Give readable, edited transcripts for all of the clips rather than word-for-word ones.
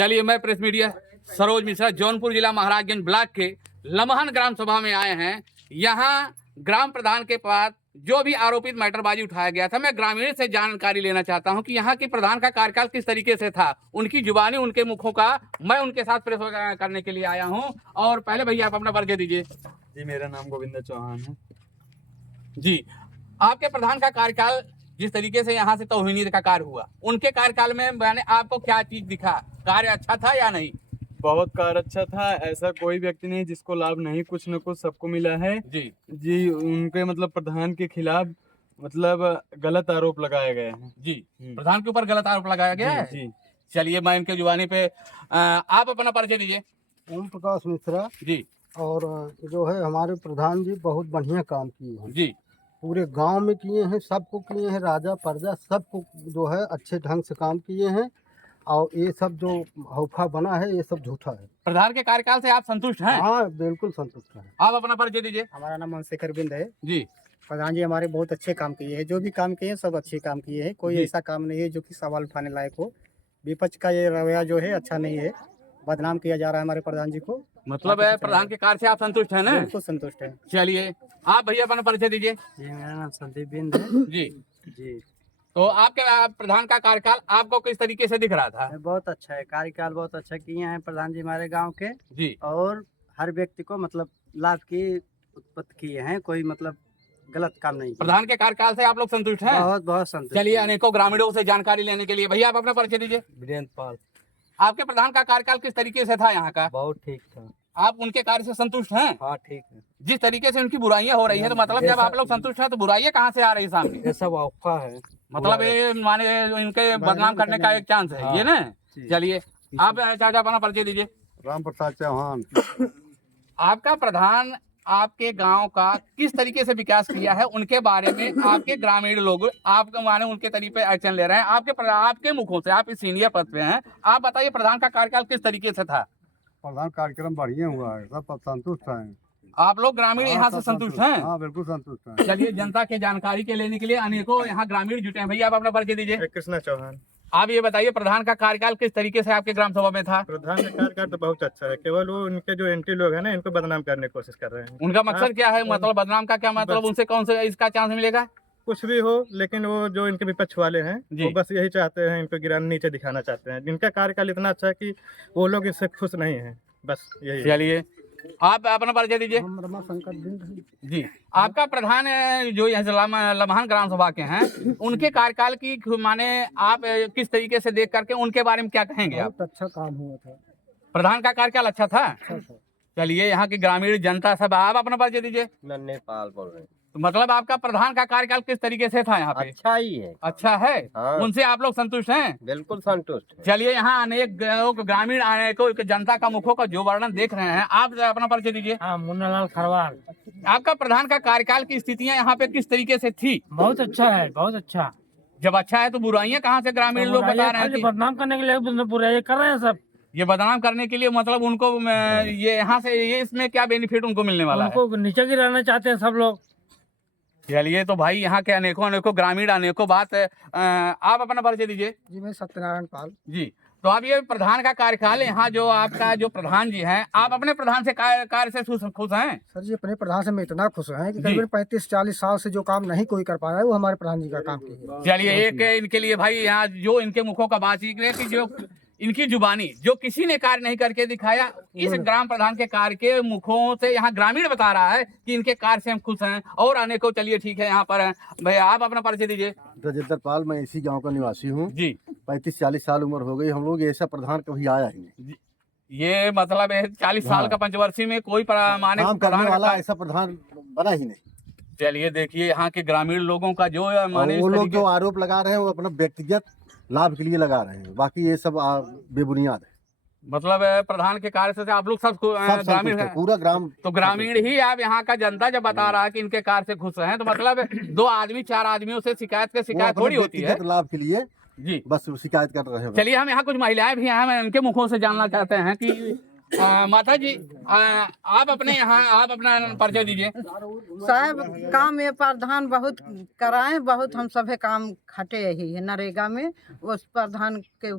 चलिए, मैं press media Saroj Mishra Jaunpur जिला महाराजगंज ब्लॉक के लमहन ग्राम सभा में आए हैं। यहाँ ग्राम प्रधान के पास जो भी आरोपित मैटरबाजी उठाया गया था, मैं ग्रामीण से जानकारी लेना चाहता हूं कि यहाँ के प्रधान का कार्यकाल किस तरीके से था, उनकी जुबानी, उनके मुखों का मैं उनके साथ प्रेस करने के लिए आया हूं। और पहले भैया आप अपना परिचय दीजिए। जी, मेरा नाम गोविंद चौहान है। जी, आपके प्रधान का कार्यकाल जिस तरीके से यहाँ से तौहीनी का कार्य हुआ, उनके कार्यकाल में मैंने आपको क्या चीज दिखा? कार्य अच्छा था या नहीं? बहुत कार्य अच्छा था। ऐसा कोई व्यक्ति नहीं जिसको लाभ नहीं, कुछ न कुछ सबको मिला है। जी, उनके मतलब प्रधान के खिलाफ मतलब गलत आरोप लगाए गए हैं। जी, प्रधान के ऊपर गलत आरोप लगाया गया है। जी। चलिए, मैं इनके जुबानी पे आप अपना परिचय दीजिए। ओम प्रकाश मिश्रा जी। और जो है हमारे प्रधान जी बहुत बढ़िया काम किए हैं। जी, पूरे गांव में किए हैं, सबको किए हैं, राजा प्रजा सबको जो है अच्छे ढंग से काम किए हैं। और ये सब जो हौफा बना है ये सब झूठा है। प्रधान के कार्यकाल से आप संतुष्ट हैं? हाँ, बिल्कुल संतुष्ट है। आप अपना परिचय दीजिए। हमारा नाम मनशेखर बिंद है। जी। प्रधान जी हमारे बहुत अच्छे काम किए हैं, जो भी काम किए हैं सब अच्छे काम किए हैं। कोई जी। ऐसा काम नहीं है जो कि सवाल उठाने लायक हो। विपक्ष का ये रवैया जो है अच्छा नहीं है, बदनाम किया जा रहा है हमारे प्रधान जी को। मतलब है प्रधान के कार्य से आप संतुष्ट हैं ना? बिल्कुल संतुष्ट है। चलिए, आप भैया अपना परिचय दीजिए। जी, मेरा नाम संदीप बिंद है। जी। जी, तो आपके प्रधान का कार्यकाल आपको किस तरीके से दिख रहा था? बहुत अच्छा है, कार्यकाल बहुत अच्छा किए हैं प्रधान जी हमारे गाँव के। जी। और हर व्यक्ति को मतलब लाभ की उत्पत्ति किए हैं, कोई मतलब गलत काम नहीं किया। प्रधान के कार्यकाल से आप लोग संतुष्ट हैं? बहुत बहुत संतुष्ट। चलिए, अनेकों ग्रामीणों से जानकारी लेने के लिए भैया आप अपना परिचय दीजिए। वीरेंद्र पाल। आपके प्रधान का कार्यकाल किस तरीके से था यहाँ का? बहुत ठीक था। आप उनके कार्य से संतुष्ट हैं? हाँ, ठीक है। जिस तरीके से उनकी बुराइयां हो रही है, तो मतलब जब आप लोग संतुष्ट हैं तो बुराइयां कहाँ से आ रही है सामने? ये सब अफवाह है। मतलब ये माने इनके बदनाम करने का एक चांस है। ये ना। चलिए, आप चाचा अपना परिचय दीजिए। राम प्रसाद चौहान। आपका प्रधान आपके गांव का किस तरीके से विकास किया है, उनके बारे में आपके ग्रामीण लोग आपके माने उनके तरीके एक्शन ले रहे हैं। आपके मुखों से, आप इस सीनियर पद पे हैं, आप बताइए प्रधान का कार्यकाल किस तरीके से था? प्रधान कार्यक्रम बढ़िया हुआ है, सब संतुष्ट है। आप लोग ग्रामीण यहाँ से संतुष्ट हैं? हाँ, बिल्कुल संतुष्ट है। चलिए, जनता के जानकारी के लेने के लिए अनेकों यहाँ ग्रामीण जुटे हैं। भैया आप अपना परिचय दीजिए। कृष्णा चौहान। आप ये बताइए प्रधान का कार्यकाल किस तरीके से आपके ग्राम सभा में था? प्रधान का कार्यकाल तो बहुत अच्छा है। केवल वो उनके जो एंटी लोग हैं ना, इनको बदनाम करने की कोशिश कर रहे हैं। उनका मकसद क्या है? मतलब बदनाम का क्या मतलब? उनसे कौन से इसका चांस मिलेगा? कुछ भी हो, लेकिन वो जो इनके विपक्ष वाले हैं वो बस यही चाहते हैं, इनको गिराने, नीचे दिखाना चाहते हैं। इनका कार्यकाल इतना अच्छा है कि वो लोग इससे खुश नहीं हैं, बस यही। चलिए, आप अपना परिचय दीजिए। हम रमाशंकर बिंद। जी, आपका प्रधान जो यहाँ लमहन ग्राम सभा के हैं, उनके कार्यकाल की माने आप किस तरीके से देख करके उनके बारे में क्या कहेंगे आप? बहुत अच्छा काम हुआ था। प्रधान का कार्यकाल अच्छा था? अच्छा था। चलिए, यहाँ की ग्रामीण जनता सब, आप अपना परिचय दीजिए। नन्हे पाल बोल रहे हैं। तो मतलब आपका प्रधान का कार्यकाल किस तरीके से था यहाँ पे? अच्छा ही है। अच्छा है। हाँ। उनसे आप लोग संतुष्ट हैं? बिल्कुल संतुष्ट है। चलिए, यहाँ अनेक ग्रामीण अनेकों जनता का मुखों का जो वर्णन देख रहे हैं, आप अपना परिचय दीजिए। हाँ, मुन्नालाल खरवाल। आपका प्रधान का कार्यकाल की स्थितियां यहाँ पे किस तरीके से थी? बहुत अच्छा है, बहुत अच्छा। जब अच्छा है तो बुराइयां कहाँ से ग्रामीण लोग बता रहे हैं? बदनाम करने के लिए बुराई कर रहे हैं सब। ये बदनाम करने के लिए मतलब उनको ये यहाँ से ये इसमें क्या बेनिफिट उनको मिलने वाला है? उनको नीचे गिराना चाहते हैं सब लोग। चलिए, तो भाई यहाँ के अनेकों ग्रामीण अनेकों बात आप अपना परिचय दीजिए। जी, मैं सत्यनारायण पाल। जी, तो आप ये प्रधान का कार्यकाल यहाँ जो आपका जो प्रधान जी हैं, आप अपने प्रधान से कार्य से खुश हैं? सर जी, अपने प्रधान से मैं इतना खुश हैं कि जी। करीबन 35-40 साल से जो काम नहीं कोई कर पा रहा है वो हमारे प्रधान जी का काम किया। चलिए, एक इनके लिए भाई यहाँ जो इनके मुखों का बातचीत है कि जो इनकी जुबानी जो किसी ने कार्य नहीं करके दिखाया, इस ग्राम प्रधान के कार्य के मुखों से यहाँ ग्रामीण बता रहा है कि इनके कार्य से हम खुश हैं। और अनेकों, चलिए ठीक है, यहाँ पर भैया आप अपना परिचय दीजिए। राजेंद्र पाल, मैं इसी गांव का निवासी हूँ। जी। 35-40 साल उम्र हो गई, हम लोग ऐसा प्रधान कभी आया ही नहीं। ये मतलब 40 साल का पंचवर्षीय में कोई माने काम करने वाला ऐसा प्रधान बना ही नहीं। चलिए, देखिए यहाँ के ग्रामीण लोगों का जो माने वो लोग जो आरोप लगा रहे हैं वो अपना व्यक्तिगत लाभ के लिए लगा रहे हैं, बाकी ये सब बेबुनियाद है। मतलब प्रधान के कार्य से आप लोग सब ग्रामीण हैं? पूरा ग्राम तो ग्रामीण ही आप यहाँ का जनता जब बता रहा है कि इनके कार्य से खुश हैं, तो मतलब 2 आदमी 4 आदमियों से शिकायत थोड़ी होती है। लाभ के लिए जी, बस शिकायत कर रहे हैं। चलिए, हम यहाँ कुछ महिलाएं भी हैं, उनके मुखों से जानना चाहते हैं कि माता जी आप अपने यहाँ आप अपना परिचय दीजिए। साहब काम ये प्रधान बहुत कराए, बहुत हम सभे काम खटे ही है नरेगा में, उस प्रधान के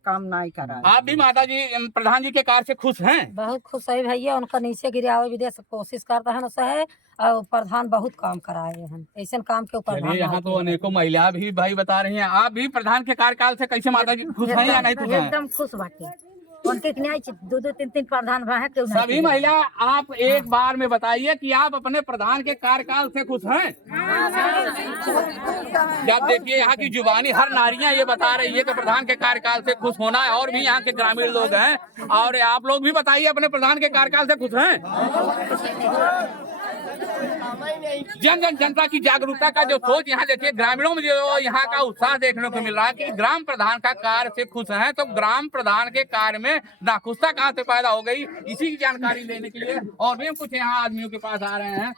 काम नहीं कराए। आप भी माता जी प्रधान जी के कार्य से खुश हैं? बहुत खुश है भैया, उनका नीचे गिरावे विदेश कोशिश करता है ना सहे, और प्रधान बहुत काम कराए हैं, ऐसे काम के ऊपर। चलिए, यहाँ तो अनेकों महिला भी भाई बता रही हैं, आप भी प्रधान के कार्यकाल से कैसे माता जी खुश हैं या नहीं खुश हैं? एकदम खुश बाटे, उनके दो दो तीन तीन प्रधान रहे क्यों नहीं? सभी महिला आप एक बार में बताइए कि आप अपने प्रधान के कार्यकाल से खुश हैं? जब देखिए यहाँ की जुबानी हर नारियां ये बता रही है कि प्रधान के कार्यकाल से खुश होना है, और भी यहाँ के ग्रामीण लोग हैं, और आप लोग भी बताइए अपने प्रधान के कार्यकाल से खुश हैं? जन जन जनता की जागरूकता का जो सोच यहाँ देखिए ग्रामीणों में जो यहाँ का उत्साह देखने को मिल रहा है कि ग्राम प्रधान का कार्य से खुश हैं, तो ग्राम प्रधान के कार्य में नाखुशता कहाँ से पैदा हो गई, इसी की जानकारी लेने के लिए और भी कुछ यहाँ आदमियों के पास आ रहे हैं।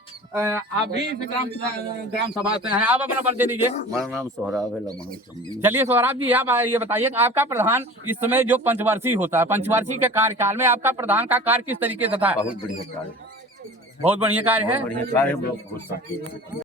आप भी इस ग्राम सभा से हैं, आप अपना परिचय दीजिए। हमारा नाम सोहराब है लमन। चलिए सोहराब जी, आप ये बताइए कि आपका प्रधान इस समय जो पंचवर्षीय होता है, पंचवर्षीय के कार्यकाल में आपका प्रधान का कार्य किस तरीके से था? बहुत बढ़िया कार्य, बहुत बढ़िया कार्य है। बढ़िया कार्य, हम लोग खुश हैं।